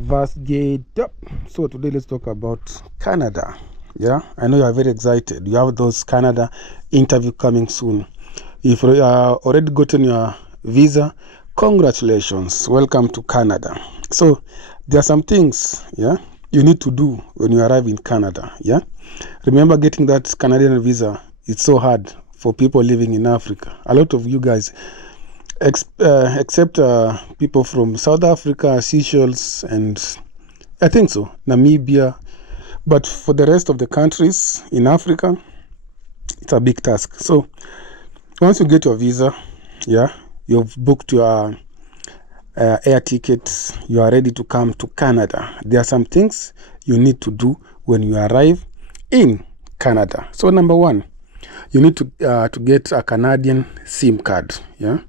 Verse J. So today let's talk about Canada. Yeah, I know you are very excited. You have those Canada interview coming soon. If you are already gotten your visa, congratulations. Welcome to Canada. So there are some things, yeah, you need to do when you arrive in Canada. Yeah, remember getting that Canadian visa. It's so hard for people living in Africa. A lot of you guys, except people from South Africa, Seychelles, and I think so, Namibia. But for the rest of the countries in Africa, it's a big task. So once you get your visa, yeah, you've booked your air tickets, you are ready to come to Canada. There are some things you need to do when you arrive in Canada. So number one, you need to get a Canadian SIM card. Yeah,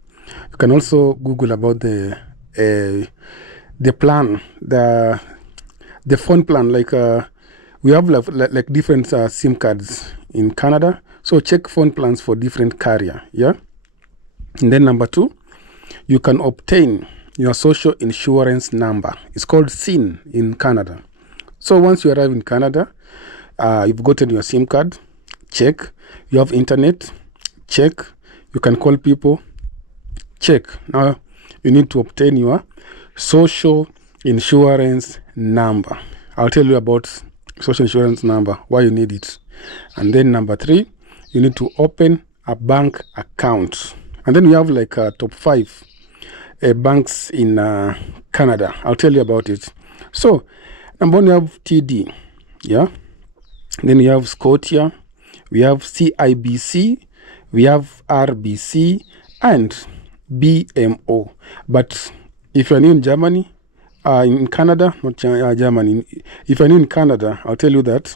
you can also Google about the plan, the phone plan. Like we have like different SIM cards in Canada. So check phone plans for different carrier. Yeah, and then number two, you can obtain your social insurance number. It's called SIN in Canada. So once you arrive in Canada, you've gotten your SIM card. Check. You have internet. Check. You can call people. Check. Now you need to obtain your social insurance number. I'll tell you about social insurance number, why you need it. And then number three, you need to open a bank account. And then we have like top 5 banks in Canada. I'll tell you about it. So number one, you have TD. Yeah. Then you have Scotia. We have CIBC, we have RBC, and BMO. But if you're new in Germany, in Canada, not Germany, if you're new in Canada, I'll tell you that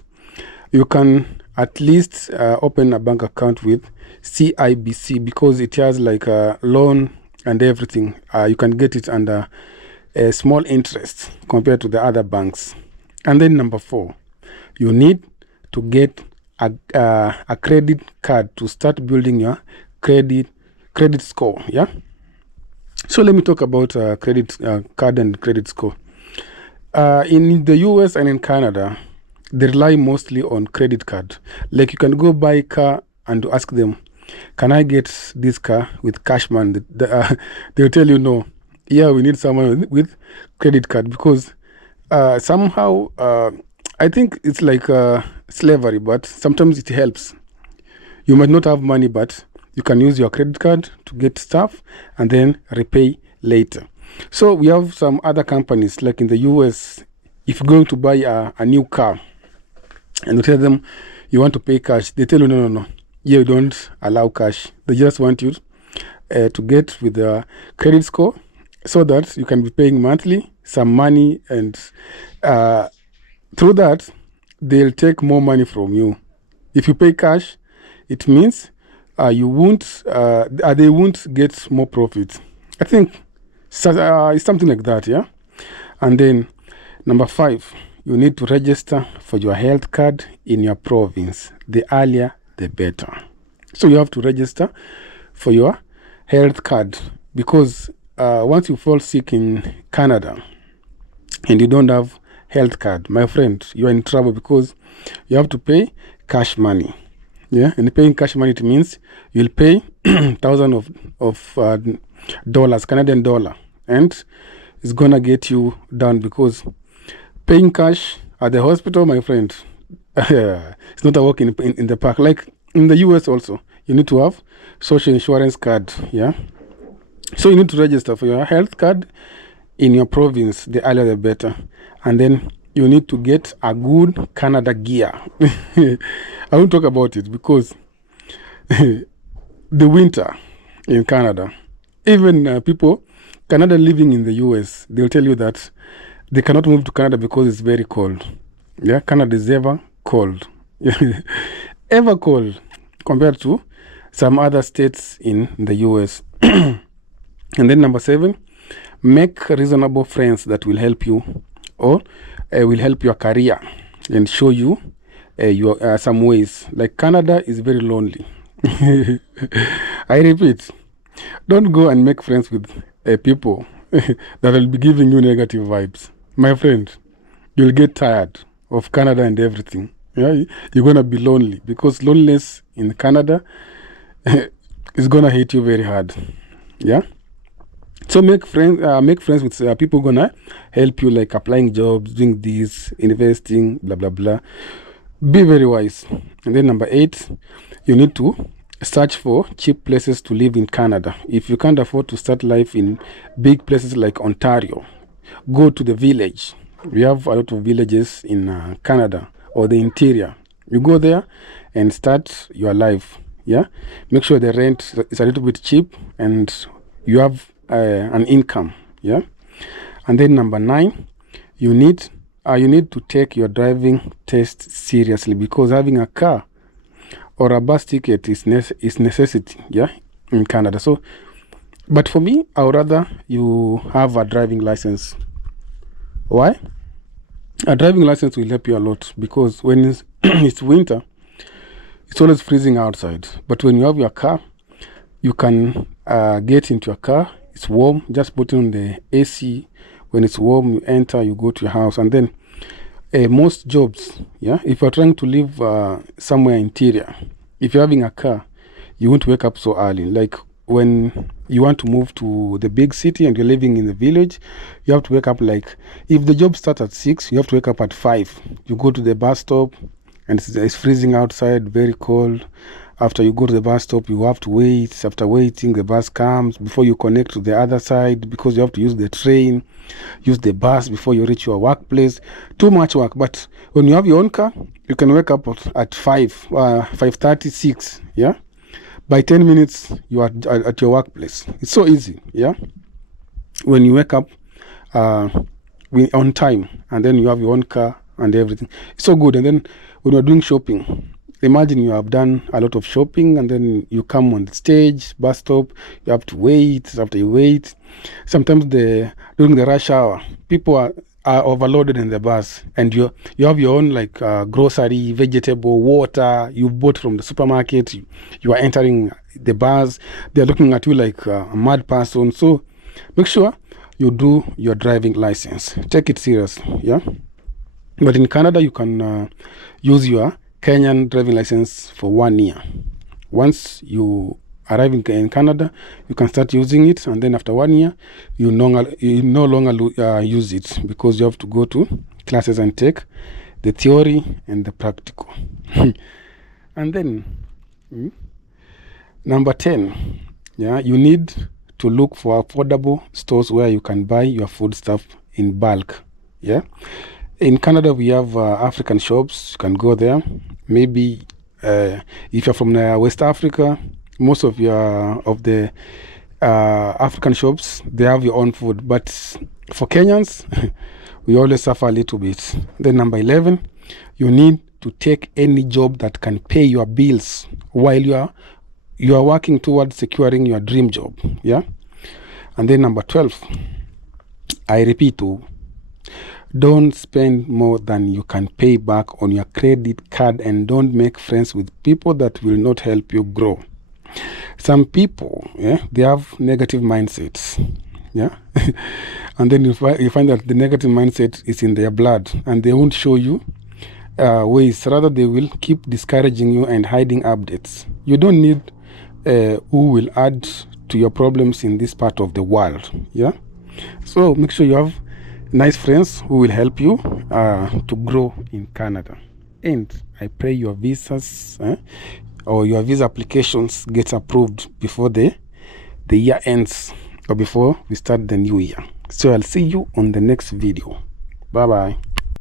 you can at least open a bank account with CIBC because it has like a loan and everything. You can get it under a small interest compared to the other banks. And then number 4, you need to get a credit card to start building your credit score. Yeah. So let me talk about credit card and credit score. In the US and in Canada, they rely mostly on credit card. Like you can go buy a car and ask them, can I get this car with cash money? They'll tell you no. Yeah, we need someone with credit card because somehow I think it's like slavery, but sometimes it helps. You might not have money, but you can use your credit card to get stuff and then repay later. So we have some other companies, like in the US, if you're going to buy a new car and you tell them you want to pay cash, they tell you, no. You don't allow cash. They just want you to get with a credit score so that you can be paying monthly some money, and through that, they'll take more money from you. If you pay cash, it means they won't get more profit. I think it's something like that, yeah? And then number 5, you need to register for your health card in your province. The earlier, the better. So you have to register for your health card because once you fall sick in Canada and you don't have health card, my friend, you are in trouble because you have to pay cash money. Yeah, and paying cash money, it means you'll pay thousands of dollars, Canadian dollar, and it's gonna get you down because paying cash at the hospital, my friend, it's not a walk in the park. Like in the US also, you need to have social insurance card. Yeah, so you need to register for your health card in your province. The earlier the better. And then you need to get a good Canada gear. I won't talk about it because the winter in Canada, even people, Canada living in the US, they'll tell you that they cannot move to Canada because it's very cold. Yeah, Canada is ever cold. Ever cold compared to some other states in the US. And then number 7, make reasonable friends that will help you or will help your career and show you your some ways. Like Canada is very lonely. I repeat, don't go and make friends with people that will be giving you negative vibes. my friend, you'll get tired of Canada and everything. Yeah, you're gonna be lonely because loneliness in Canada is gonna hit you very hard. Yeah. So make friends with people gonna help you, like applying jobs, doing this, investing, blah blah blah. Be very wise. And then number 8, you need to search for cheap places to live in Canada. If you can't afford to start life in big places like Ontario, go to the village. We have a lot of villages in Canada or the interior. You go there and start your life. Yeah, make sure the rent is a little bit cheap and you have an income. Yeah, and then number 9, you need to take your driving test seriously, because having a car or a bus ticket is necessity. Yeah, in Canada. So, but for me, I would rather you have a driving license. Why? A driving license will help you a lot, because when it's winter, it's always freezing outside. But when you have your car, you can get into your car. It's warm. Just put on the AC. When it's warm, you enter, you go to your house. And then most jobs, yeah, if you're trying to live somewhere interior, if you're having a car, you won't wake up so early. Like when you want to move to the big city and you're living in the village, you have to wake up, like, if the job starts at 6, you have to wake up at 5. You go to the bus stop and it's freezing outside, very cold. After you go to the bus stop, you have to wait. After waiting, the bus comes before you connect to the other side, because you have to use the train, use the bus before you reach your workplace. Too much work. But when you have your own car, you can wake up at 5:30, 6. Yeah, by 10 minutes you are at your workplace. It's so easy. Yeah, when you wake up on time, and then you have your own car and everything, it's so good. And then when you're doing shopping, imagine you have done a lot of shopping and then you come on the stage, bus stop, you have to wait. After you wait, sometimes during the rush hour, people are overloaded in the bus, and you have your own, like, grocery, vegetable, water you bought from the supermarket. You are entering the bus, they're looking at you like a mad person. So make sure you do your driving license. Take it serious. Yeah. But in Canada, you can use your Kenyan driving license for 1 year. Once you arrive in Canada, you can start using it, and then after 1 year, you no longer use it, because you have to go to classes and take the theory and the practical. And then number 10, yeah, you need to look for affordable stores where you can buy your food stuff in bulk. Yeah. In Canada, we have African shops. You can go there. Maybe if you're from West Africa, most of the African shops, they have your own food. But for Kenyans, we always suffer a little bit. Then number 11, you need to take any job that can pay your bills while you are working towards securing your dream job. Yeah. And then number 12, I repeat, don't spend more than you can pay back on your credit card, and don't make friends with people that will not help you grow. Some people, yeah, they have negative mindsets. Yeah. And then you find that the negative mindset is in their blood, and they won't show you ways. Rather, they will keep discouraging you and hiding updates. You don't need who will add to your problems in this part of the world. Yeah. So make sure you have nice friends who will help you to grow in Canada. And I pray your visas or your visa applications get approved before the year ends, or before we start the new year. So I'll see you on the next video. Bye bye.